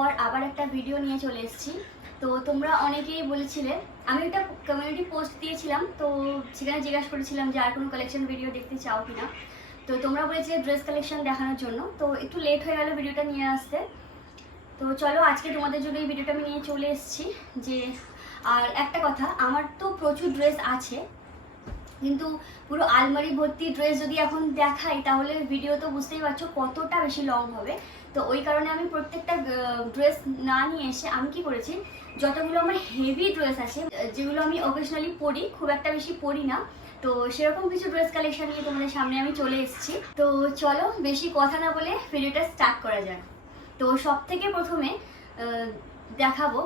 পর আবার একটা ভিডিও নিয়ে চলে এসেছি। তো তোমরা অনেকেই বলেছিলে, আমি একটা কমিউনিটি পোস্ট দিয়েছিলাম, তো সেখানে জিজ্ঞাসা করেছিলাম যে আর কোনো কালেকশন ভিডিও দেখতে চাও কিনা। তো তোমরা বলেছিলে ড্রেস কালেকশন দেখানোর জন্য, তো একটু লেট হয়ে গেল ভিডিওটা নিয়ে আসতে। তো চলো আজকে তোমাদের জন্য এই ভিডিওটা আমি নিয়ে চলে এসেছি। যে আর একটা কথা, আমার তো প্রচুর ড্রেস আছে, কিন্তু পুরো আলমারি ভর্তি ড্রেস যদি এখন দেখাই তাহলে ভিডিও তো বুঝতেই পারছো কতটা বেশি লং হবে। তো ওই কারণে আমি প্রত্যেকটা ড্রেস না নিয়ে এসে আমি কি করেছি, যতগুলো আমার হেভি ড্রেস আছে যেগুলো আমি অকেশনালি পরি, খুব একটা বেশি পরি না, তো সেরকম কিছু ড্রেস কালেকশন নিয়ে তোমাদের সামনে আমি চলে এসেছি। তো চলো বেশি কথা না বলে ভিডিওটা স্টার্ট করা যায়। তো সব থেকে প্রথমে দেখাবো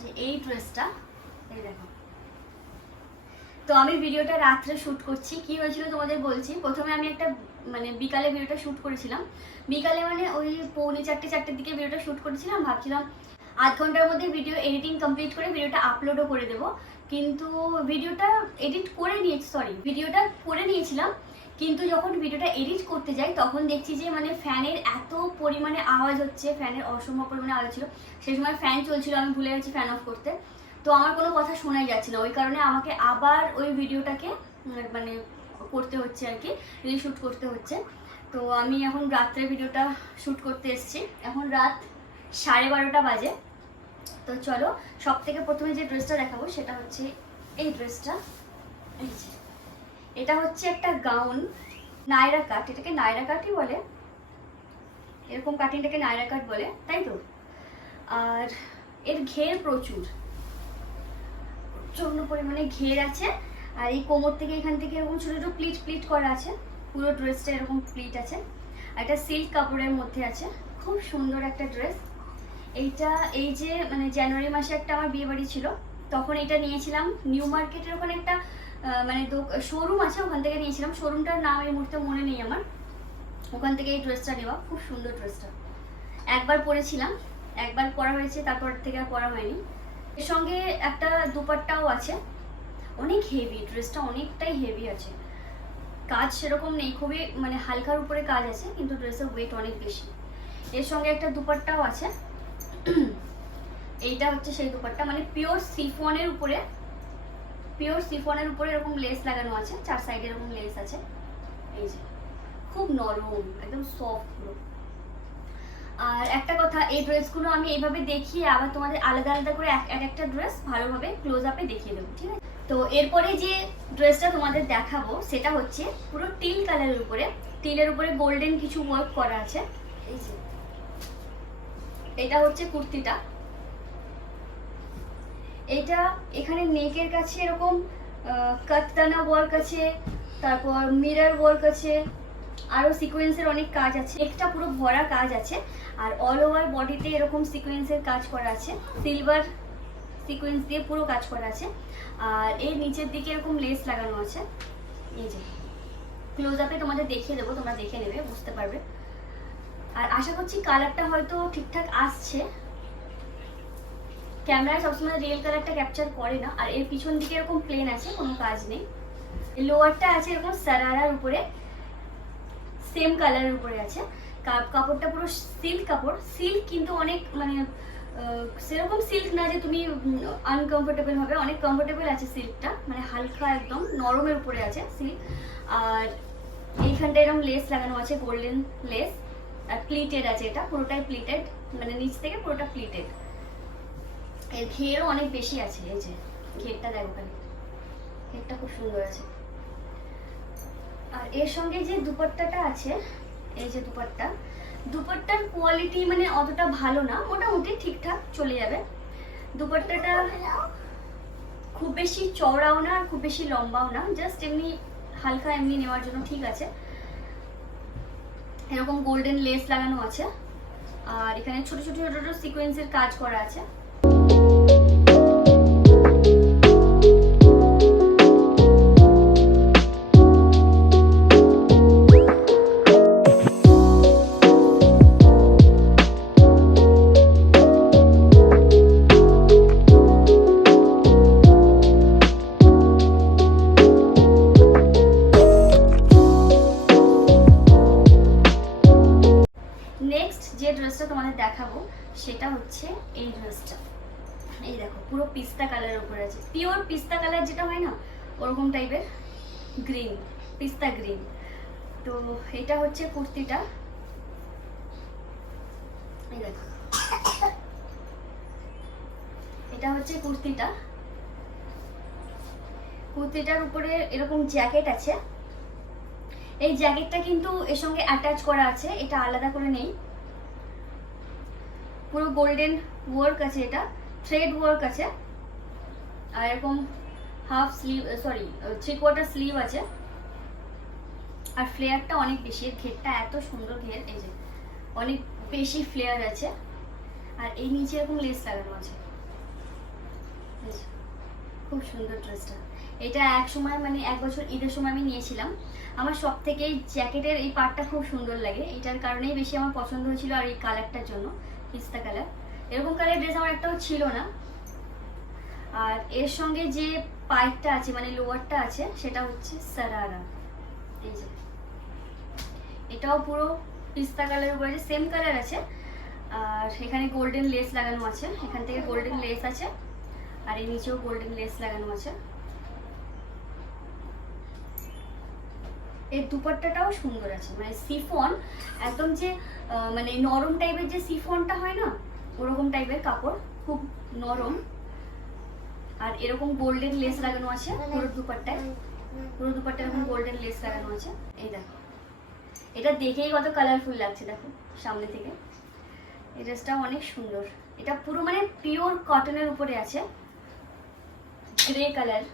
যে এই ড্রেসটা, এই দেখো। তো আমি ভিডিওটা রাত্রে শ্যুট করছি, কি হয়েছিল তোমাদের বলছি। প্রথমে আমি একটা বিকালে ভিডিওটা শ্যুট করেছিলাম, বিকালে ওই 4:45-4টের দিকে ভিডিওটা শ্যুট করেছিলাম। ভাবছিলাম আধ ঘন্টার মধ্যে ভিডিও এডিটিং কমপ্লিট করে ভিডিওটা আপলোডও করে দেবো, কিন্তু ভিডিওটা ভিডিওটা করে নিয়েছিলাম, কিন্তু যখন ভিডিওটা এডিট করতে যাই তখন দেখছি যে ফ্যানের এত পরিমাণে আওয়াজ হচ্ছে, ফ্যানের অসম্ভব পরিমাণে আওয়াজ ছিল। সেই সময় ফ্যান চলছিল, আমি ভুলে গেছি ফ্যান অফ করতে, তো আমার কোনো কথা শোনাই যাচ্ছে না। ওই কারণে আমাকে আবার ওই ভিডিওটাকে করতে হচ্ছে আর কি, রিশুট করতে হচ্ছে। তো আমি এখন রাত্রে ভিডিওটা শ্যুট করতে এসেছি, এখন রাত 12:30 বাজে। তো চলো সব থেকে প্রথমে যে ড্রেসটা দেখাবো সেটা হচ্ছে এই ড্রেসটা। এটা হচ্ছে একটা গাউন, নায়রা কাট, এটাকে নায়রা কাটই বলে, এরকম কাটিংটাকে নায়রা কাট বলে, তাই তো। আর এর ঘের প্রচুর পরিমাণে ঘের আছে, আর এই কোমর থেকে এখান থেকে এরকম ছোটো ছোটো প্লিট প্লিট করা আছে, পুরো ড্রেসটা এরকম প্লিট আছে। একটা সিল্ক কাপড়ের মধ্যে আছে, খুব সুন্দর একটা ড্রেস। এইটা এই যে জানুয়ারি মাসে একটা আমার বিয়ে বাড়ি ছিল, তখন এটা নিয়েছিলাম নিউ মার্কেটের ওখানে একটা শোরুম আছে, ওখান থেকে নিয়েছিলাম। শোরুমটার নাম এই মুহূর্তে মনে নেই আমার, ওখান থেকে এই ড্রেসটা নেওয়া। খুব সুন্দর ড্রেসটা, একবার পরেছিলাম, একবার পরা হয়েছে, তারপর থেকে আর পরা হয়নি। এর সঙ্গে একটা দুপাট্টাও আছে, অনেক হেভি ড্রেসটা, অনেকটাই হেভি আছে, কাজ সেরকম নেই, খুবই হালকার উপরে কাজ আছে, কিন্তু ড্রেসের ওয়েট অনেক বেশি। এর সঙ্গে একটা দুপাট্টাও আছে, এইটা হচ্ছে সেই দুপাট্টা, পিওর সিফনের উপরে এরকম লেস লাগানো আছে, 4 সাইডে এরকম লেস আছে। এই যে খুব নরম, একদম সফট পুরো। আর একটা কথা, এই ড্রেসগুলো আমি এইভাবে দেখিয়ে আবার তোমাদের আলাদা আলাদা করে এক একটা ড্রেস ভালোভাবে ক্লোজ আপে দেখিয়ে দেবো, ঠিক আছে। তো এরপরে যে ড্রেসটা তোমাদের দেখাবো সেটা হচ্ছে পুরো টিল কালারের উপরে, টিলের উপরে গোল্ডেন কিছু ওয়ার্ক করা আছে। এই যে এটা হচ্ছে কুর্তিটা, এটা এখানে নেকের কাছে এরকম কাটদানা ওয়ার্ক আছে, তারপর মিরর ওয়ার্ক আছে, আরও সিকোয়েন্সের অনেক কাজ আছে, একটা পুরো ভরা কাজ আছে। আর অল ওভার বডিতে এরকম সিকোয়েন্সের কাজ করা আছে, সিলভার সিকোয়েন্স দিয়ে পুরো কাজ করা আছে। আর এর নিচের দিকে এরকম লেস লাগানো আছে। এই যে ক্লোজ আপে তোমাদের দেখিয়ে দেবো, তোমরা দেখে নেবে, বুঝতে পারবে। আর আশা করছি কালারটা হয়তো ঠিকঠাক আসছে, ক্যামেরায় সবসময় রিয়েল কালারটা ক্যাপচার করে না। আর এর পিছন দিকে এরকম প্লেন আছে, কোনো কাজ নেই। লোয়ারটা আছে এরকম সারারার উপরে, সেম কালারের উপরে আছে। কাপড়টা পুরো সিল্ক কাপড়, সিল্ক কিন্তু অনেক সেরকম সিল্ক না যে তুমি আনকমফোর্টেবল হবে, অনেক কমফোর্টেবল আছে সিল্কটা, হালকা একদম নরমের উপরে আছে সিল্ক। আর এইখানটা এরকম লেস লাগানো আছে, গোল্ডেন লেস, আর প্লিটেড আছে, এটা পুরোটাই প্লিটেড, নিচ থেকে পুরোটা প্লিটেড। এর ঘেরও অনেক বেশি আছে, এই যে ঘেরটা দেখো, খালি ঘেরটা খুব সুন্দর আছে। আর এর সঙ্গে যে দুপাট্টাটা আছে, এই যে দুপাট্টার কোয়ালিটি অতটা ভালো না, মোটামুটি ঠিকঠাক চলে যাবে। দুপাট্টাটা খুব বেশি চওড়াও না, খুব বেশি লম্বাও না, জাস্ট এমনি হালকা এমনি নেওয়ার জন্য ঠিক আছে। এরকম গোল্ডেন লেস লাগানো আছে, আর এখানে ছোট ছোট ছোট ছোট সিকোয়েন্সের কাজ করা আছে। নেক্সট যে ড্রেসটা তোমাদের দেখাবো সেটা হচ্ছে এই ড্রেসটা। এই দেখো পুরো পিস্তা কালারের উপরে আছে, পিওর পিস্তা কালার যেটা হয় না ওরকম টাইপের গ্রিন, পিস্তা গ্রিন। তো এটা হচ্ছে কুর্তিটা, এই দেখো এটা হচ্ছে কুর্তিটা। কুর্তিটার উপরে এরকম জ্যাকেট আছে, এই জ্যাকেটটা কিন্তু এর সঙ্গে অ্যাটাচ করা আছে, এটা আলাদা করে নেই। পুরো গোল্ডেন ওয়ার্ক আছে, এটা থ্রেড ওয়ার্ক আছে, আর এরকম হাফ স্লিভ, সরি 3/4 স্লিভ আছে। আর ফ্লেয়ারটা অনেক বেশি, ঘেরটা এত সুন্দর ঘের, এই যে অনেক বেশি ফ্লেয়ার আছে। আর এই নিচে এরকম লেস লাগানো আছে, খুব সুন্দর ড্রেসটা। এটা এক সময় মানে 1 বছর ঈদের সময় আমি নিয়েছিলাম। আমার সব থেকে এই জ্যাকেটের এই পার্টটা খুব সুন্দর লাগে, এটার কারণেই বেশি আমার পছন্দ হয়েছিল, আর এই কালারটার জন্য, পিস্তা কালার। এরকম কালার ড্রেস আমার একটাও ছিল না। আর এর সঙ্গে যে পাইপটা আছে মানে লোয়ারটা আছে সেটা হচ্ছে সারারা, এই যে এটাও পুরো পিস্তা কালারের উপরে সেম কালার আছে। আর এখানে গোল্ডেন লেস লাগানো আছে, এখান থেকে গোল্ডেন লেস আছে, আর এই নিচেও গোল্ডেন লেস লাগানো আছে। এর দুপাট্টাটাও সুন্দর আছে, মানে সিফন একদম, যে মানে নরম টাইপের যে সিফনটা হয় না ওরকম টাইপের কাপড়, খুব নরম। আর এরকম গোল্ডেন লেস লাগানো আছে পুরো দুপাট্টায়, পুরো দুপাট্টায় এরকম গোল্ডেন লেস লাগানো আছে। এই দেখো এটা দেখেই কত কালারফুল লাগছে, দেখো সামনে থেকে। এই ড্রেসটা অনেক সুন্দর, এটা পুরো মানে পিওর কটনের উপরে আছে, গ্রে কালার।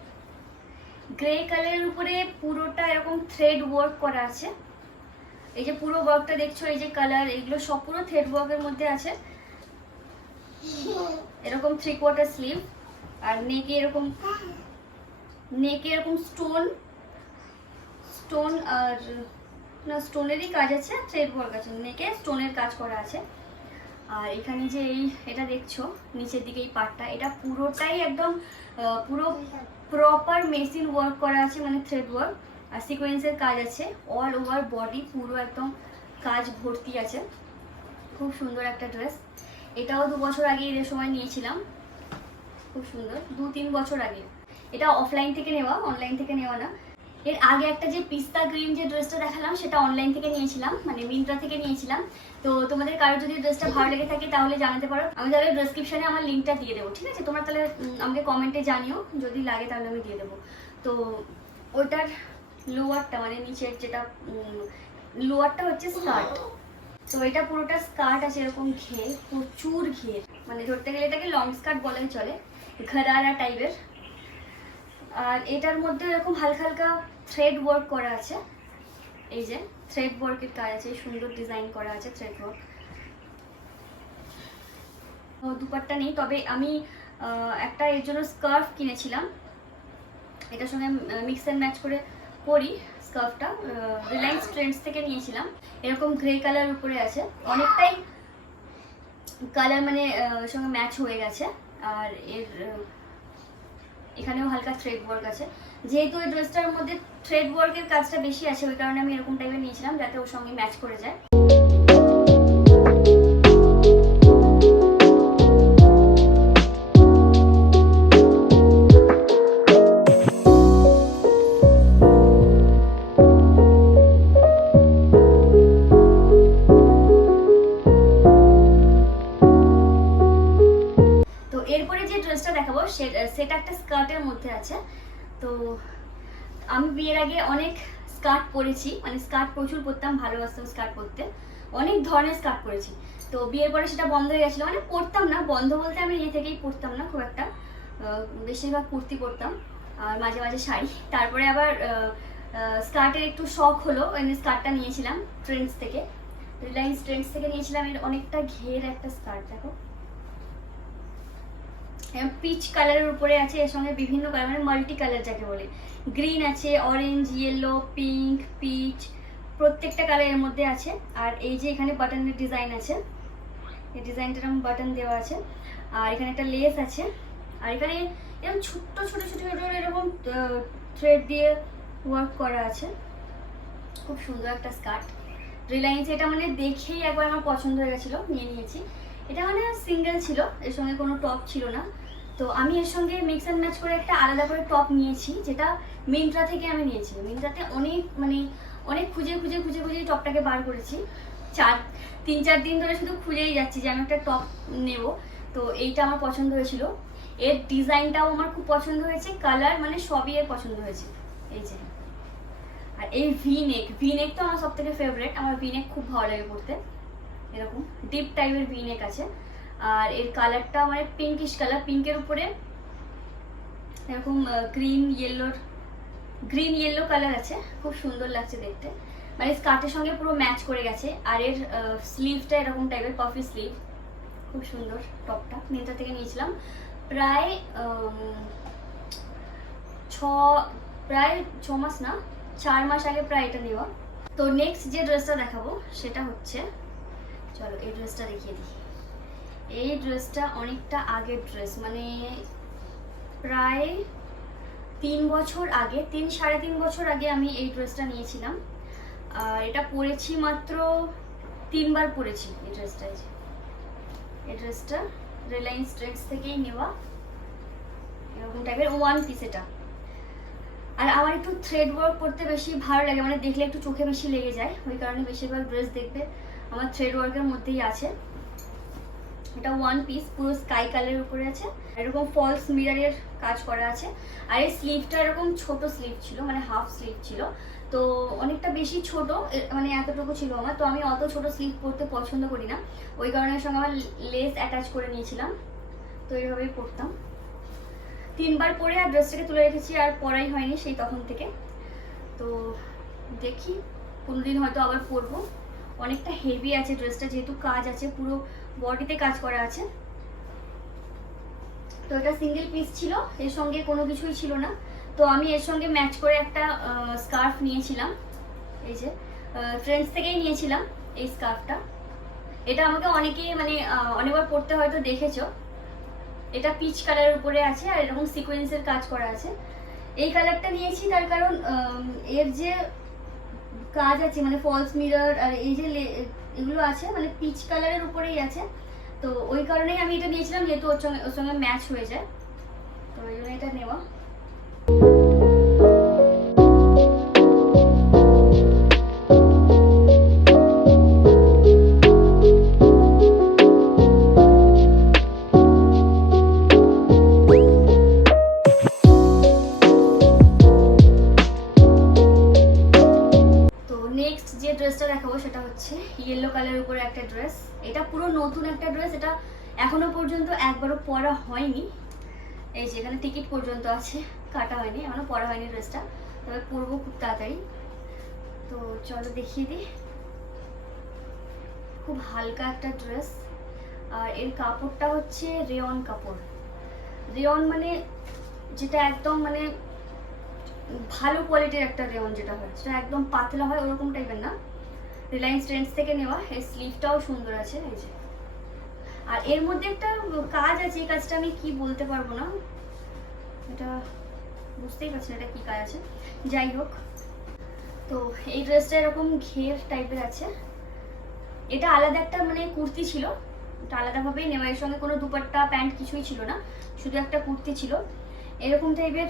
গ্রে কালারের উপরে পুরোটা এরকম থ্রেড ওয়ার্ক করা আছে। এই যে পুরো ওয়ার্কটা দেখছো, এই যে কালার, এগুলো সব পুরো থ্রেড ওয়ার্কের মধ্যে আছে। এরকম 3/4 স্লিভ, আর নেকে এরকম, নেকে এরকম স্টোন, স্টোন আর না স্টোনেরই কাজ আছে, থ্রেড ওয়ার্ক আছে, নেকে স্টোনের কাজ করা আছে। আর এখানে যে এটা দেখছো নিচের দিকে এই পার্টটা, এটা পুরোটাই একদম পুরো প্রপার মেশিন ওয়ার্ক করা আছে, মানে থ্রেড ওয়ার্ক, আর সিকোয়েন্সের কাজ আছে অল ওভার বডি, পুরো একদম কাজ ভর্তি আছে। খুব সুন্দর একটা ড্রেস। এটাও 2 বছর আগে ঈদের সময় নিয়েছিলাম, খুব সুন্দর, 2-3 বছর আগে। এটা অফলাইন থেকে নেওয়া, অনলাইন থেকে নেওয়া না। এর আগে একটা যে পিস্তা গ্রিন যে ড্রেসটা দেখালাম সেটা অনলাইন থেকে নিয়েছিলাম, মানে মিন্ত্রা থেকে নিয়েছিলাম। তো তোমাদের কারো যদি ড্রেসটা ভালো লেগে থাকে তাহলে জানাতে পারো, আমি তাহলে ডেসক্রিপশনে আমার লিঙ্কটা দিয়ে দেবো, ঠিক আছে? তোমরা তাহলে আমাকে কমেন্টে জানিও, যদি লাগে তাহলে আমি দিয়ে দেবো। তো ওটার লোয়ারটা মানে নিচের যেটা লোয়ারটা হচ্ছে স্কার্ট। তো এটা পুরোটা স্কার্ট আছে, এরকম ঘের, প্রচুর ঘের, মানে ধরতে গেলে এটাকে লং স্কার্ট বলাই চলে, ঘরারা টাইপের। আর এটার মধ্যে এরকম হালকা হালকা থ্রেড ওয়ার্ক করা আছে, এই যে থ্রেড ওয়ার্কের কাজ আছে, সুন্দর ডিজাইন করা আছে থ্রেড ওয়ার্ক। দুপাট্টা নেই, তবে আমি একটা এর জন্য স্কার্ফ কিনেছিলাম, এটার সঙ্গে মিক্স অ্যান্ড ম্যাচ করে পরি। স্কার্ফটা রিলায়েন্স ট্রেন্ডস থেকে নিয়েছিলাম, এরকম গ্রে কালার উপরে আছে, অনেকটাই কালার মানে সঙ্গে ম্যাচ হয়ে গেছে। আর এর এখানেও হালকা থ্রেড ওয়ার্ক আছে, যেহেতু এই ড্রেসটার মধ্যে থ্রেড ওয়ার্কের কাজটা বেশি আছে ওই কারণে আমি এরকম টাইপের নিয়েছিলাম, যাতে ওর সঙ্গে ম্যাচ করে যায়। এরপরে যে ড্রেসটা দেখাবো সেটা একটা স্কার্টের মধ্যে আছে। তো আমি বিয়ের আগে অনেক স্কার্ট পরেছি, মানে স্কার্ট প্রচুর পরতাম, ভালোবাসতাম স্কার্ট পরতে, অনেক ধরনের স্কার্ট পরেছি। তো বিয়ের পরে সেটা বন্ধ হয়ে গেছিলো, মানে পরতাম না, বন্ধ বলতে আমি নিজে থেকেই পরতাম না খুব একটা, বেশিরভাগ কুর্তি পরতাম আর মাঝে মাঝে শাড়ি। তারপরে আবার স্কার্টের একটু শখ হলো, আমি স্কার্টটা নিয়েছিলাম ট্রেন্ডস থেকে, রিলায়েন্স ট্রেন্ডস থেকে নিয়েছিলাম। এর অনেকটা ঘের একটা স্কার্ট, দেখো পিচ কালারের উপরে আছে, এর সঙ্গে বিভিন্ন কালার মানে মাল্টি কালার যাকে বলে, গ্রিন আছে, অরেঞ্জ, ইয়েলো, পিঙ্ক, পিচ, প্রত্যেকটা কালার এর মধ্যে আছে। আর এই যে এখানে বাটনের ডিজাইন আছে, এই ডিজাইনটার বাটন দেওয়া আছে, আর এখানে একটা লেস আছে, আর এখানে এরকম ছোট্ট ছোট ছোট ছোট এরকম থ্রেড দিয়ে ওয়ার্ক করা আছে। খুব সুন্দর একটা স্কার্ট, রিলায়েন্স, এটা মানে দেখেই একবার আমার পছন্দ হয়ে গেছিলো, নিয়ে নিয়েছি। এটা মানে সিঙ্গেল ছিল, এর সঙ্গে কোনো টপ ছিল না। তো আমি এর সঙ্গে মিক্স অ্যান্ড ম্যাচ করে একটা আলাদা করে টপ নিয়েছি, যেটা মিন্ত্রা থেকে আমি নিয়েছি। মিন্ত্রাতে অনেক খুঁজে টপটাকে বার করেছি। 3-4 দিন ধরে শুধু খুঁজেই যাচ্ছি যে আমি একটা টপ নেব। তো এইটা আমার পছন্দ হয়েছিল, এর ডিজাইনটাও আমার খুব পছন্দ হয়েছে, কালার মানে সবই এর পছন্দ হয়েছে। এই যে, আর এই ভি নেক তো আমার সব থেকে ফেভারিট, আমার ভি নেক খুব ভালো লাগে পরতে। এরকম ডিপ টাইপের ভি নেক আছে, আর এর কালারটা মানে পিঙ্কিশ কালার, পিঙ্কের উপরে এরকম গ্রিন ইয়েলো কালার আছে, খুব সুন্দর লাগছে দেখতে, মানে স্কার্টের সঙ্গে পুরো ম্যাচ করে গেছে। আর এর স্লিভটা এরকম টাইপের পাফি স্লিভ, খুব সুন্দর। টপটা মিন্ত্রা থেকে নিয়েছিলাম প্রায় 6 মাস না 4 মাস আগে প্রায় এটা নেওয়া। তো নেক্সট যে ড্রেসটা দেখাবো সেটা হচ্ছে, চলো এই ড্রেসটা দেখিয়ে দিই। এই ড্রেসটা অনেকটা আগের ড্রেস, মানে প্রায় 3-3.5 বছর আগে আমি এই ড্রেসটা নিয়েছিলাম। আর এটা পরেছি মাত্র 3 বার পরেছি এই ড্রেসটা। এই ড্রেসটা রিলায়েন্স ট্রেন্ডস থেকেই নেওয়া, এরকম টাইপের ওয়ান পিস এটা। আর আমার একটু থ্রেড ওয়ার্ক করতে বেশি ভালো লাগে, মানে দেখলে একটু চোখে বেশি লেগে যায়, ওই কারণে বেশিরভাগ ড্রেস দেখবে আমার থ্রেড ওয়ার্কের মধ্যেই আছে। এটা ওয়ান পিস, পুরো স্কাই কালারের উপরে আছে, এরকম ফলস মিররের কাজ করা আছে। আর এই স্লিভটা এরকম ছোট স্লিভ ছিল, মানে হাফ স্লিভ ছিল, তো অনেকটা বেশি ছোট, মানে এতটুকু ছিল আমার। তো আমি অত ছোট স্লিভ পরতে পছন্দ করি না, ওই কারণে সঙ্গে আমার লেস অ্যাটাচ করে নিয়েছিলাম, তো এইভাবেই পরতাম। 3 বার পরে আর ড্রেসটাকে তুলে রেখেছি, আর পরাই হয়নি সেই তখন থেকে। তো দেখি কোনোদিন হয়তো আবার পরবো। অনেকটা হেভি আছে ড্রেসটা, যেহেতু কাজ আছে, পুরো বডিতে কাজ করা আছে। তো এটা সিঙ্গেল পিস ছিল, এর সঙ্গে কোনো কিছুই ছিল না। তো আমি এর সঙ্গে ম্যাচ করে একটা স্কার্ফ নিয়েছিলাম, এই যে ট্রেন্ডস থেকেই নিয়েছিলাম এই স্কার্ফটা। এটা আমাকে অনেকেই মানে অনেকবার পরতে হয়তো দেখেছো। এটা পিচ কালারের উপরে আছে, আর এরকম সিকোয়েন্সের কাজ করা আছে। এই কালারটা নিয়েছি তার কারণ এর যে কাজ আছে, মানে ফলস মিরর আর এই যে এগুলো আছে, মানে পিচ কালারের উপরেই আছে। তো ওই কারণেই আমি এটা নিয়েছিলাম, যেহেতু ওর সঙ্গে ম্যাচ হয়ে যায়, তো ওই জন্য এটা নেওয়া। ড্রেসটা দেখাবো সেটা হচ্ছে ইয়েলো কালারের উপরে একটা ড্রেস। এটা পুরো নতুন একটা ড্রেস, এটা এখনো পর্যন্ত একবারও পরা হয়নি। এই যে এখানে টিকিট পর্যন্ত আছে, কাটা হয়নি, এখনো পরা হয়নি ড্রেসটা, তবে পরবো খুব তাড়াতাড়ি। তো চলো দেখিয়ে দিই। খুব হালকা একটা ড্রেস, আর এর কাপড়টা হচ্ছে রেয়ন কাপড়। রেয়ন মানে যেটা একদম মানে ভালো কোয়ালিটির একটা রেয়ন, যেটা হয় সেটা একদম পাতলা হয়, ওরকম টাইপের না। রিলায়েন্স ট্রেন্ডস থেকে নেওয়া। এর স্লিভটাও সুন্দর আছে, এই যে। আর এর মধ্যে একটা কাজ আছে, এই কাজটা আমি কি বলতে পারবো না, এটা বুঝতেই পারছি না এটা কি কাজ আছে, যাই হোক। তো এই ড্রেসটা এরকম ঘের টাইপের আছে। এটা আলাদা একটা মানে কুর্তি ছিল, এটা আলাদাভাবেই নেওয়া, এর সঙ্গে কোনো দুপাট্টা প্যান্ট কিছুই ছিল না, শুধু একটা কুর্তি ছিল। এরকম টাইপের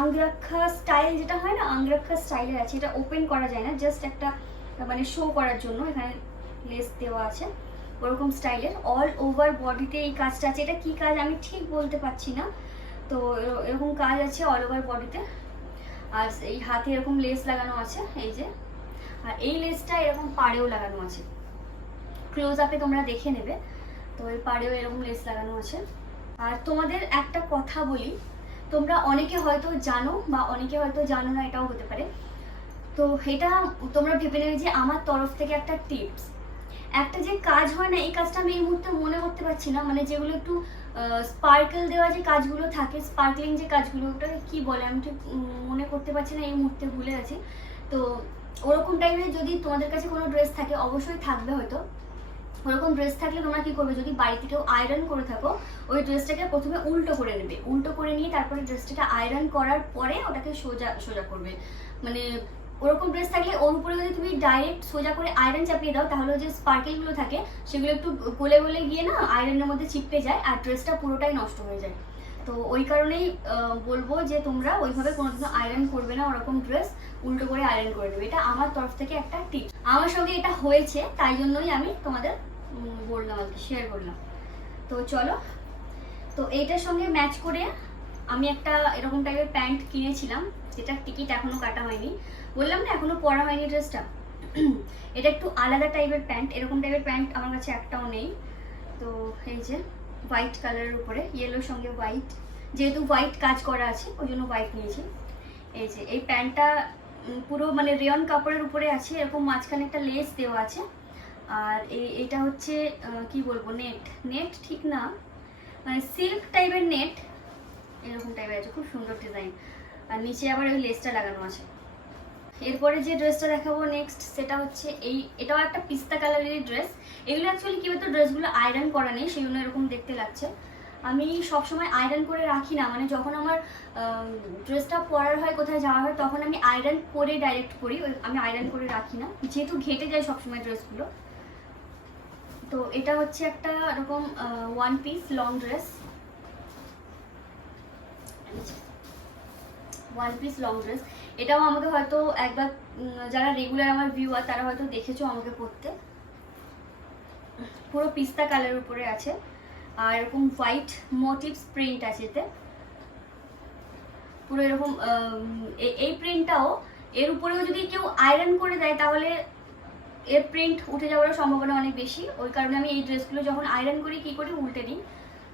আংরাক্ষা স্টাইল যেটা হয় না, আংরাক্ষা স্টাইলের আছে। এটা ওপেন করা যায় না, জাস্ট একটা মানে শো করার জন্য এখানে লেস দেওয়া আছে, ওরকম স্টাইলের। অল ওভার বডিতে এই কাজটা আছে, এটা কি কাজ আমি ঠিক বলতে পারছি না। তো এরকম কাজ আছে অল ওভার বডিতে, আর এই হাতে এরকম লেস লাগানো আছে, এই যে। আর এই লেসটা এরকম পাড়েও লাগানো আছে, ক্লোজ আপে তোমরা দেখে নেবে। তো এই পাড়েও এরকম লেস লাগানো আছে। আর তোমাদের একটা কথা বলি, তোমরা অনেকে হয়তো জানো বা অনেকে হয়তো জানো না, এটাও হতে পারে। তো এটা তোমরা ভেবে নেবে যে আমার তরফ থেকে একটা টিপস। একটা যে কাজ হয় না, এই কাজটা আমি এই মুহূর্তে মনে করতে পারছি না, মানে যেগুলো একটু স্পার্কেল দেওয়া যে কাজগুলো থাকে, স্পার্কলিং যে কাজগুলো, ওটাকে কি বলে আমি ঠিক মনে করতে পারছি না, এই মুহূর্তে ভুলে গেছি। তো ওরকম টাইপের যদি তোমাদের কাছে কোনো ড্রেস থাকে, অবশ্যই থাকবে হয়তো, ওরকম ড্রেস থাকলে তোমরা কি করবে, যদি বাড়িতে কেউ আয়রন করে থাকো, ওই ড্রেসটাকে প্রথমে উল্টো করে নেবে, উল্টো করে নিয়ে তারপরে ড্রেসটাকে আয়রন করার পরে ওটাকে সোজা সোজা করবে, মানে ওরকম ড্রেস থাকলে ওর উপরে যদি তুমি ডাইরেক্ট সোজা করে আয়রন চাপিয়ে দাও তাহলে যে স্পার্কেলগুলো থাকে সেগুলো একটু গলে গলে গিয়ে না আয়রনের মধ্যে চিপকে যায় আর ড্রেসটা পুরোটাই নষ্ট হয়ে যায়। তো ওই কারণেই বলবো যে তোমরা ওইভাবে কোনোদিনও আয়রন করবে না ওরকম ড্রেস, উল্টো করে আয়রন করে নেবে। এটা আমার তরফ থেকে একটা টিপ, আমার সঙ্গে এটা হয়েছে তাই জন্যই আমি তোমাদের বললাম আর কি, শেয়ার করলাম। তো চলো, তো এইটার সঙ্গে ম্যাচ করে আমি একটা এরকম টাইপের প্যান্ট কিনেছিলাম, যেটা টিকিট এখনো কাটা হয়নি, বললাম না এখনো পরা হয়নি ড্রেসটা। এটা একটু আলাদা টাইপের প্যান্ট, এরকম টাইপের প্যান্ট আমার কাছে একটাও নেই। তো এই যে হোয়াইট কালারের উপরে ইয়েলোর সঙ্গে হোয়াইট, যেহেতু হোয়াইট কাজ করা আছে ওই জন্য হোয়াইট নিয়েছি। এই যে এই প্যান্টটা পুরো মানে রেয়ন কাপড়ের উপরে আছে, এরকম মাঝখানে একটা লেস দেওয়া আছে। আর এইটা হচ্ছে কি বলবো, নেট ঠিক না, মানে সিল্ক টাইপের নেট, এরকম টাইপের আছে, খুব সুন্দর ডিজাইন। আর নিচে আবার ওই লেসটা লাগানো আছে। এরপরে যে ড্রেসটা দেখাবো নেক্সট সেটা হচ্ছে এটাও একটা পিস্তা কালারের ড্রেস। এগুলো অ্যাকচুয়ালি কি বলতো, ড্রেসগুলো আয়রন করা নেই সেই জন্য এরকম দেখতে লাগছে। আমি সবসময় আয়রন করে রাখি না, মানে যখন আমার ড্রেসটা পরার হয় কোথায় যাওয়া হয় তখন আমি আয়রন করে ডাইরেক্ট করি, আমি আয়রন করে রাখি না যেহেতু ঘেটে যায় সবসময় ড্রেসগুলো। তো এটা হচ্ছে একটা এরকম one piece long dress, one piece long dress. এটাও আমাকে হয়তো একবার যারা রেগুলার আমার ভিউয়ার তারা হয়তো দেখেছো আমাকে পরতে। পুরো পিস্তা কালারের উপরে আছে আর এরকম হোয়াইট মোটিভস প্রিন্ট আছে এতে পুরো এরকম। এই প্রিন্টটাও এর উপরেও যদি কেউ আয়রন করে দেয় তাহলে এর প্রিন্ট উঠে যাওয়ার সম্ভাবনা অনেক বেশি, ওই কারণে আমি এই ড্রেসগুলো যখন আয়রন করি কি করি উল্টে দিই।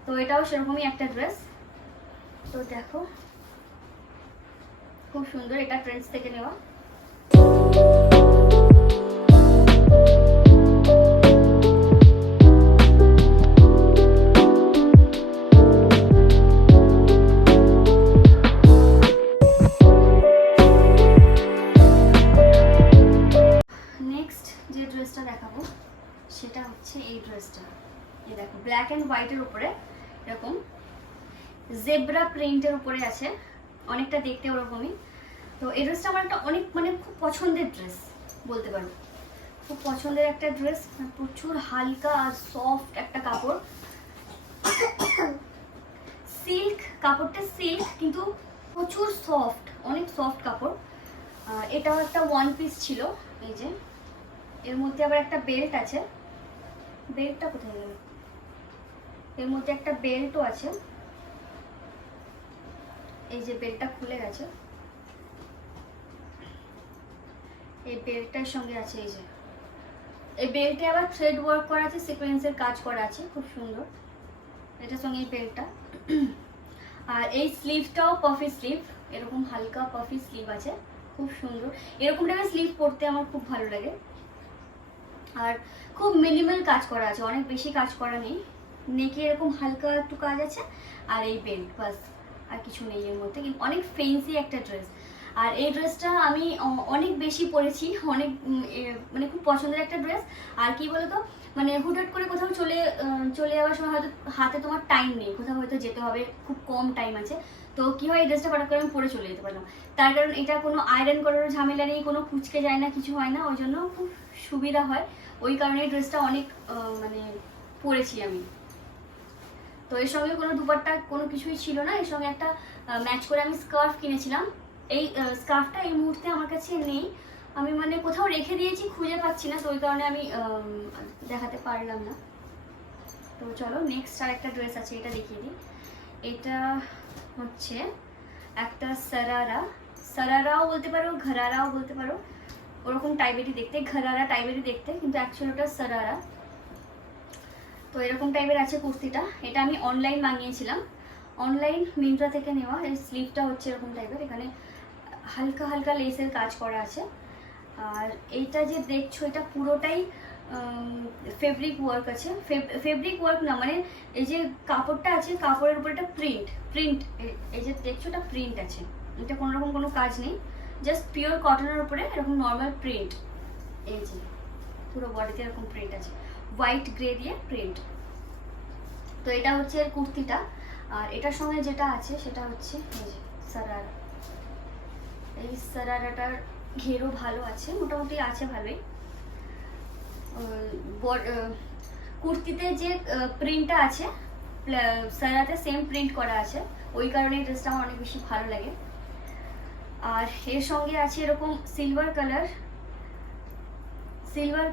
তো এটাও সেরকমই একটা ড্রেস। তো দেখো খুব সুন্দর, এটা ট্রেন্ডস থেকে নেওয়া। নেক্সট যে ড্রেসটা দেখাবো সেটা হচ্ছে এই ড্রেসটা। এই দেখো ব্ল্যাক অ্যান্ড হোয়াইটের উপরে এরকম জেব্রা প্রিন্টের উপরে আছে, অনেকটা দেখতে ওরকমই। তো এই ড্রেসটা আমার একটা অনেক মানে খুব পছন্দের ড্রেস বলতে পারো, খুব পছন্দের একটা ড্রেস। প্রচুর হালকা আর সফট একটা কাপড়, সিল্ক কাপড়টা, সিল্ক কিন্তু প্রচুর সফট, অনেক সফট কাপড়। এটাও একটা ওয়ান পিস ছিল। এই যে এর মধ্যে আবার একটা বেল্ট আছে, বেল্টটা কোথায় গেল, এর মধ্যে একটা বেল্টও আছে। এই যে বেল্টটা খুলে গেছে, এই বেল্টটার সঙ্গে আছে এই যে এই বেল্টে আবার থ্রেড ওয়ার্ক করা আছে, সিকোয়েন্সের কাজ করা আছে, খুব সুন্দর এটার সঙ্গে এই বেল্টটা। আর এই স্লিভটাও পাফি স্লিভ, এরকম হালকা পাফি স্লিভ আছে, খুব সুন্দর। এরকম টাইপের স্লিভ পরতে আমার খুব ভালো লাগে। আর খুব মিনিমাল কাজ করা আছে, অনেক বেশি কাজ করা নেই, নেকে এরকম হালকা একটু কাজ আছে আর এই বেল্ট, বাস আর কিছু নেই এর মধ্যে। কিন্তু অনেক ফেন্সি একটা ড্রেস। আর এই ড্রেসটা আমি অনেক বেশি পরেছি, অনেক মানে খুব পছন্দের একটা ড্রেস। আর কি বলতো, মানে হুটহাট করে কোথাও চলে যাওয়ার সময় হয়তো হাতে তোমার টাইম নেই, কোথাও হয়তো যেতে হবে, খুব কম টাইম আছে, তো কি হয় এই ড্রেসটা হঠাৎ করে আমি পরে চলে যেতে পারলাম। তার কারণ এটা কোনো আয়রন করারও ঝামেলা নেই, কোনো কুচকে যায় না, কিছু হয় না, ওই জন্য খুব সুবিধা হয়। ওই কারণে এই ড্রেসটা অনেক মানে পরেছি আমি। তো এর সঙ্গে কোনো দুপাট্টা কোনো কিছুই ছিল না, এর সঙ্গে একটা ম্যাচ করে আমি স্কার্ফ কিনেছিলাম। এই স্কার্ফটা এই মুহূর্তে আমার কাছে নেই, আমি মানে কোথাও রেখে দিয়েছি, খুঁজে পাচ্ছি না, তো ওই কারণে আমি দেখাতে পারলাম না। তো চলো নেক্সট আর একটা ড্রেস আছে, এটা দেখিয়ে দিই। এটা হচ্ছে একটা সারারাও বলতে পারো, ঘরারাও বলতে পারো, ওরকম টাইপেরই দেখতে, ঘরারা টাইপেরই দেখতে, কিন্তু অ্যাকচুয়ালি ওটা সারারা। তো এরকম টাইপের আছে কুর্তিটা, এটা আমি অনলাইন বানিয়েছিলাম, অনলাইন মিন্ত্রা থেকে নেওয়া। এই স্লিভটা হচ্ছে এরকম টাইপের, এখানে হালকা হালকা লেসের কাজ করা আছে। আর এইটা যে দেখছো এটা পুরোটাই ফেব্রিক ওয়ার্ক আছে, ফেব্রিক ওয়ার্ক না, মানে এই যে কাপড়টা আছে কাপড়ের উপর একটা প্রিন্ট, এই যে দেখছো এটা প্রিন্ট আছে, এটা কোনো রকম কোনো কাজ নেই, জাস্ট পিওর কটনের উপরে এরকম নর্মাল প্রিন্ট। এই যে পুরো বডিতে এরকম প্রিন্ট আছে, হোয়াইট গ্রে দিয়ে প্রিন্ট। তো এটা হচ্ছে এর কুর্তিটা। আর এটার সঙ্গে যেটা আছে সেটা হচ্ছে এই যে সারারা, এই সারারাটার ঘেরও ভালো আছে, মোটামুটি আছে ভালোই। কুর্তিতে যে প্রিন্টটা আছে সারাতে সেম প্রিন্ট করা আছে, ওই কারণে ড্রেসটা আমার অনেক বেশি ভালো লাগে। আর এর সঙ্গে আছে এরকম সিলভার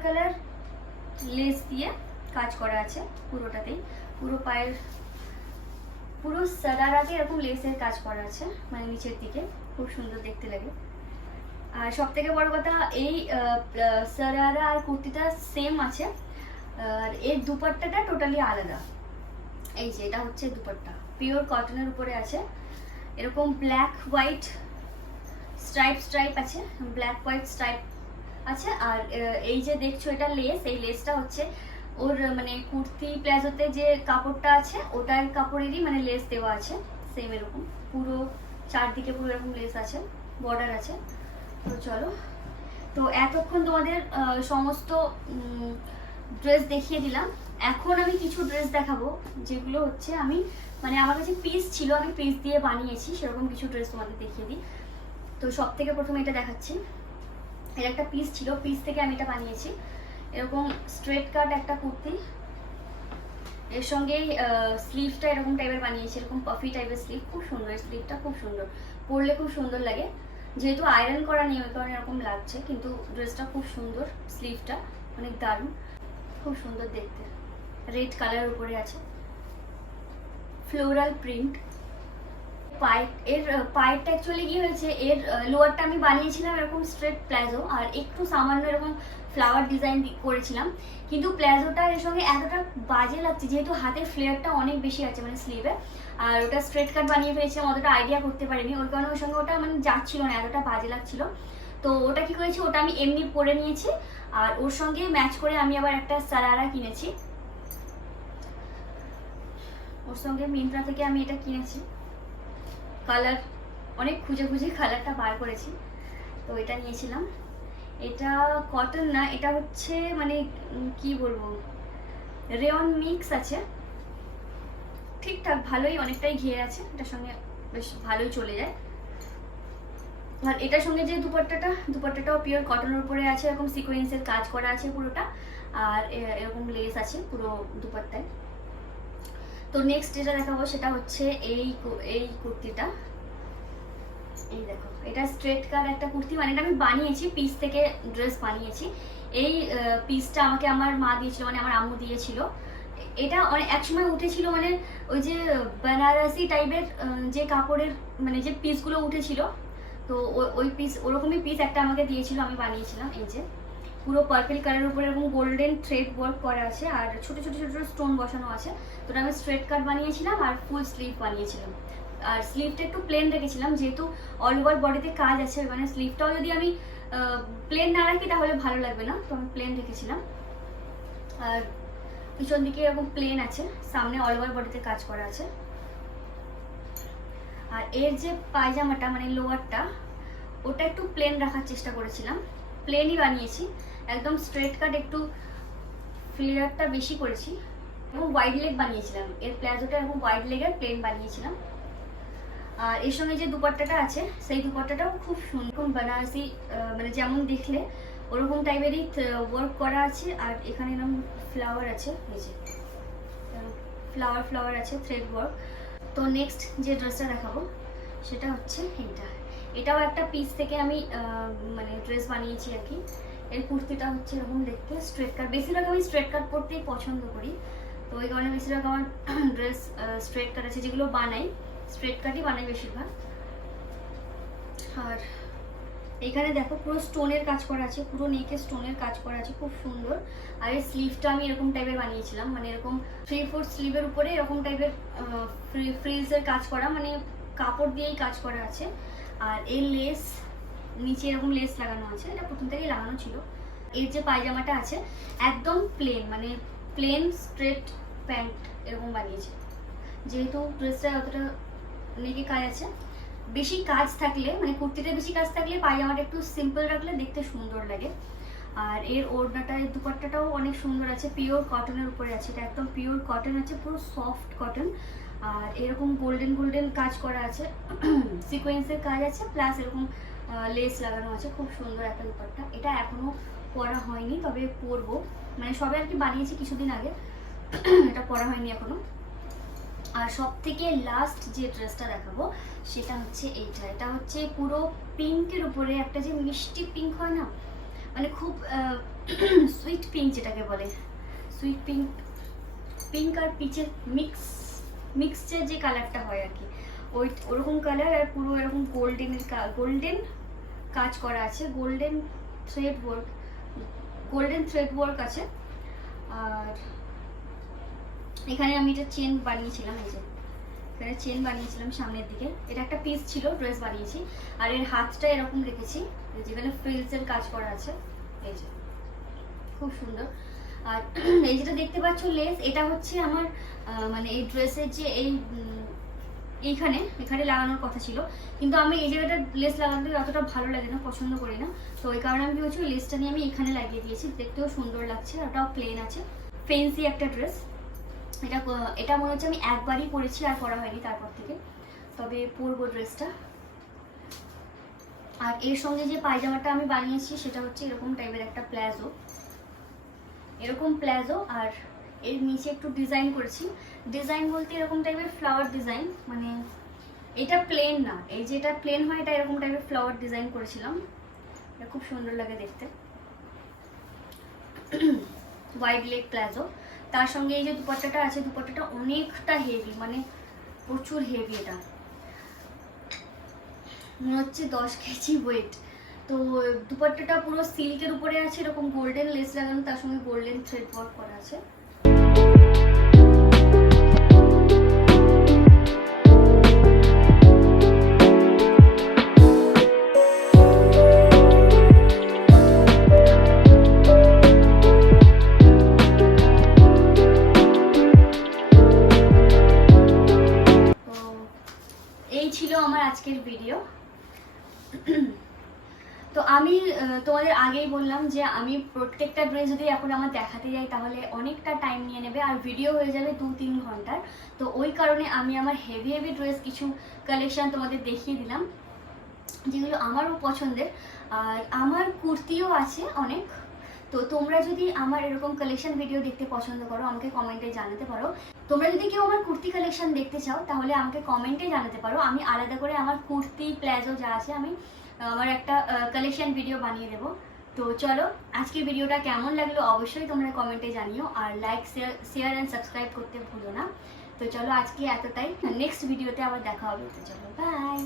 কালার লেস দিয়ে কাজ করা আছে পুরোটাতেই, পুরো পায়ের পুরো সারারাতে এরকম লেসের কাজ করা আছে, মানে নিচের দিকে খুব সুন্দর দেখতে লাগে। আর সব থেকে বড় কথা, এই সারারা আর কুর্তিটা সেম আছে, আর এর দুপাট্টাটা টোটালি আলাদা। এই যে এটা হচ্ছে দুপাট্টা, পিওর কটনের উপরে আছে, এরকম ব্ল্যাক হোয়াইট স্ট্রাইপ আছে, ব্ল্যাক হোয়াইট স্ট্রাইপ আছে। আর এই যে দেখছো এটা লেস, এই লেসটা হচ্ছে ওর মানে কুর্তি প্লাজোতে যে কাপড়টা আছে ওটার কাপড়েরই মানে লেস দেওয়া আছে সেম এরকম, পুরো চারদিকে পুরো এরকম লেস আছে, বর্ডার আছে। তো চলো, তো এতক্ষণ তোমাদের সমস্ত ড্রেস দেখিয়ে দিলাম। এখন আমি কিছু ড্রেস দেখাবো যেগুলো হচ্ছে আমি মানে আমার কাছে পিস ছিল, আমি পিস দিয়ে বানিয়েছি, সেরকম কিছু ড্রেস তোমাদের দেখিয়ে দিই। তো সব থেকে প্রথমে এটা দেখাচ্ছি, এর একটা পিস ছিল, পিস থেকে আমি এটা বানিয়েছি। এরকম স্ট্রেট কাট একটা কুর্তি, এর সঙ্গে স্লিভটা এরকম টাইপের বানিয়েছি, এরকম পাফি টাইপের স্লিভ, খুব সুন্দর, স্লিভটা খুব সুন্দর, পরলে খুব সুন্দর লাগে। যেহেতু আয়রন করা নেই ওই কারণে এরকম লাগছে, কিন্তু ড্রেসটা খুব সুন্দর, স্লিভটা অনেক দারুণ, খুব সুন্দর দেখতে, রেড কালারের উপরে আছে, ফ্লোরাল প্রিন্ট। এর পায়েরটা অ্যাকচুয়ালি কি হয়েছে, এর লোয়ারটা আমি বানিয়েছিলাম এরকম স্ট্রেট প্লাজো, আর একটু সামান্য এরকম ফ্লাওয়ার ডিজাইন করেছিলাম, কিন্তু প্লাজোটা এর সঙ্গে এতটা বাজে লাগছে, যেহেতু হাতের ফ্লেয়ারটা অনেক বেশি আছে মানে স্লিভে, আর ওটা স্ট্রেট কাট বানিয়ে ফেলেছিলাম, অতটা আইডিয়া করতে পারিনি, ওই কারণে ওর সঙ্গে ওটা মানে যাচ্ছিল না, এতটা বাজে লাগছিল। তো ওটা কি করেছি, ওটা আমি এমনি পরে নিয়েছি, আর ওর সঙ্গে ম্যাচ করে আমি আবার একটা সারারা কিনেছি, ওর সঙ্গে মিন্ত্রা থেকে আমি এটা কিনেছি, কালার অনেক খুঁজে কালারটা বার করেছি, তো এটা নিয়েছিলাম। এটা কটন না, এটা হচ্ছে মানে কি বলবো, রেয়ন মিক্স আছে, ঠিকঠাক ভালোই, অনেকটাই ঘিরে আছে, এটার সঙ্গে বেশ ভালোই চলে যায়। আর এটার সঙ্গে যে দুপাট্টাটাও পিওর কটনের উপরে আছে, এরকম সিকোয়েন্সের কাজ করা আছে পুরোটা, আর এরকম লেস আছে পুরো দুপাট্টায়। তো নেক্সট যেটা দেখাবো সেটা হচ্ছে এই কুর্তিটা, এই দেখো, এটা স্ট্রেট কাট একটা কুর্তি, মানে এটা আমি বানিয়েছি, পিস থেকে ড্রেস বানিয়েছি। এই পিসটা আমাকে আমার মা দিয়েছিল, মানে আমার আম্মু দিয়েছিল। এটা অনেক একসময় উঠেছিল, মানে ওই যে বেনারসি টাইপের যে কাপড়ের মানে যে পিসগুলো উঠেছিল, তো ওই পিস ওরকমই পিস একটা আমাকে দিয়েছিল, আমি বানিয়েছিলাম। এই যে পুরো পার্পল কালারের উপরে এরকম গোল্ডেন থ্রেড ওয়ার্ক করা আছে, আর ছোট ছোট স্টোন বসানো আছে। তো আমি স্ট্রেট কাট বানিয়েছিলাম আর ফুল স্লিভ বানিয়েছিলাম, আর স্লিভটা একটু প্লেন রেখেছিলাম, যেহেতু অল ওভার বডিতে কাজ আছে, মানে স্লিভটাও যদি আমি প্লেন না রাখি তাহলে ভালো লাগবে না, তো আমি প্লেন রেখেছিলাম। আর পিছন দিকে এরকম প্লেন আছে, সামনে অল ওভার বডিতে কাজ করা আছে। আর এর যে পায়জামাটা মানে লোয়ারটা, ওটা একটু প্লেন রাখার চেষ্টা করেছিলাম, প্লেনই বানিয়েছি, একদম স্ট্রেট কাট, একটু ফ্লেয়ারটা বেশি করেছি, এবং ওয়াইড লেগ বানিয়েছিলাম, এর প্লাজোটা এরকম ওয়াইড লেগের প্লেন বানিয়েছিলাম। আর এর সঙ্গে যে দুপাট্টাটা আছে সেই দুপাট্টাটাও খুব সুন্দর, বেনারসি মানে যেমন দেখলে ওরকম টাইপেরই ওয়ার্ক করা আছে, আর এখানে এরকম ফ্লাওয়ার আছে, এই যে ফ্লাওয়ার আছে, থ্রেড ওয়ার্ক। তো নেক্সট যে ড্রেসটা দেখাবো সেটা হচ্ছে এটাও একটা পিস থেকে আমি মানে ড্রেস বানিয়েছি আর কি। এর কুর্তিটা হচ্ছে এরকম দেখতে, স্ট্রেট কাট, বেশিরভাগ আমি স্ট্রেট কাট পরতেই পছন্দ করি, তো ওই কারণে বেশিরভাগ আমার ড্রেস স্ট্রেট কাট আছে, যেগুলো বানাই স্ট্রেট কাটই বানাই বেশিরভাগ। আর এখানে দেখো পুরো স্টোনের কাজ করা আছে, পুরো নেকে স্টোনের কাজ করা আছে, খুব সুন্দর। আর এই স্লিভটা আমি এরকম টাইপের বানিয়েছিলাম, মানে এরকম 3/4 স্লিভের উপরে এরকম টাইপের ফ্রিলসের কাজ করা, মানে কাপড় দিয়েই কাজ করা আছে। আর এই লেস নিচে এরকম লেস লাগানো আছে, এটা প্রথম থেকেই লাগানো ছিল। এর যে পায়জামাটা আছে একদম প্লেন, মানে প্লেন স্ট্রেট প্যান্ট এরকম বানিয়েছে, যেহেতু ড্রেসটা অতটা নেকে কাজ আছে, বেশি কাজ থাকলে মানে কুর্তিটা বেশি কাজ থাকলে পায়জামাটা একটু সিম্পল রাখলে দেখতে সুন্দর লাগে। আর এর ওড়নাটা, এর দুপাট্টাটাও অনেক সুন্দর আছে, পিওর কটনের উপরে আছে, এটা একদম পিওর কটন আছে, পুরো সফট কটন। আর এরকম গোল্ডেন কাজ করা আছে, সিকোয়েন্সের কাজ আছে, প্লাস এরকম লেস লাগানো আছে, খুব সুন্দর একটা দুপাট্টা। এটা এখনো পরা হয়নি, তবে পরবো, মানে সবে আর কি বানিয়েছি কিছুদিন আগে, এটা পরা হয়নি এখনো। আর সব থেকে লাস্ট যে ড্রেসটা দেখাবো সেটা হচ্ছে এইটা। এটা হচ্ছে পুরো পিঙ্কের উপরে একটা যে মিষ্টি পিঙ্ক হয় না, মানে খুব সুইট পিঙ্ক যেটাকে বলে, সুইট পিঙ্ক, পিঙ্ক আর পিচের মিক্সচার যে কালারটা হয় আর কি, ওরকম কালার। আর পুরো এরকম গোল্ডেন কাজ করা আছে, গোল্ডেন থ্রেড ওয়ার্ক আছে। আর এখানে আমি এটা চেন বানিয়েছিলাম, এই যে এখানে চেন বানিয়েছিলাম সামনের দিকে। এটা একটা পিস ছিল, ড্রেস বানিয়েছি। আর এর হাতটা এরকম রেখেছি, যেখানে ফ্রিলসের কাজ করা আছে, এই যে খুব সুন্দর। আর এই যেটা দেখতে পাচ্ছ লেস, এটা হচ্ছে আমার মানে এই ড্রেসের যে এখানে লাগানোর কথা ছিল, কিন্তু আমি এই জায়গাটা লেস লাগাতে অতটা ভালো লাগে না, পছন্দ করি না। তো ওই কারণে আমি কি হচ্ছে লেসটা নিয়ে আমি এখানে লাগিয়ে দিয়েছি, দেখতেও সুন্দর লাগছে। ওটাও প্লেন আছে, ফেন্সি একটা ড্রেস। এটা মনে হচ্ছে আমি একবারই পরেছি, আর পরা হয়নি তারপর থেকে, তবে পরবো ড্রেসটা। আর এর সঙ্গে যে পায়জামাটা আমি বানিয়েছি সেটা হচ্ছে এরকম টাইপের একটা প্লাজো, এরকম প্লাজো। আর এর নিচে একটু ডিজাইন করেছি, ডিজাইন বলতে এরকম টাইপের ফ্লাওয়ার ডিজাইন, মানে এটা প্লেন না, এই যেটা প্লেন হয় এটা এরকম টাইপের ফ্লাওয়ার ডিজাইন করেছিলাম। এটা খুব সুন্দর লাগে দেখতে, ওয়াইড লেগ প্লাজো। তার সঙ্গে এই যে দুপাট্টাটা আছে, দুপাট্টাটা অনেকটা হেভি, মানে প্রচুর হেভি। এটা মনে হচ্ছে 10 কেজি ওয়েট। তো দুপাট্টাটা পুরো সিল্কের উপরে আছে, এরকম গোল্ডেন লেস লাগানো, তার সঙ্গে গোল্ডেন থ্রেড ওয়ার্ক করা আছে। এই ছিল আমার আজকের ভিডিও। তো আমি তোমাদের আগেই বললাম যে আমি প্রত্যেকটা ড্রেস যদি এখন আমার দেখাতে যাই তাহলে অনেকটা টাইম নিয়ে নেবে, আর ভিডিও হয়ে যাবে 2-3 ঘন্টার। তো ওই কারণে আমি আমার হেভি ড্রেস কিছু কালেকশন তোমাদের দেখিয়ে দিলাম, যেগুলো আমারও পছন্দের। আর আমার কুর্তিও আছে অনেক। তো তোমরা যদি আমার এরকম কালেকশন ভিডিও দেখতে পছন্দ করো, আমাকে কমেন্টে জানাতে পারো। তোমরা যদি কেউ আমার কুর্তি কালেকশন দেখতে চাও তাহলে আমাকে কমেন্টে জানাতে পারো, আমি আলাদা করে আমার কুর্তি প্লাজো যা আছে আমি আমার একটা কালেকশন ভিডিও বানিয়ে দেবো। তো চলো, আজকের ভিডিওটা কেমন লাগলো অবশ্যই তোমরা কমেন্টে জানিও, আর লাইক শেয়ার অ্যান্ড সাবস্ক্রাইব করতে ভুলো না। তো চলো আজকে এতটাই, নেক্সট ভিডিওতে আবার দেখা হবে। তো চলো, বাই।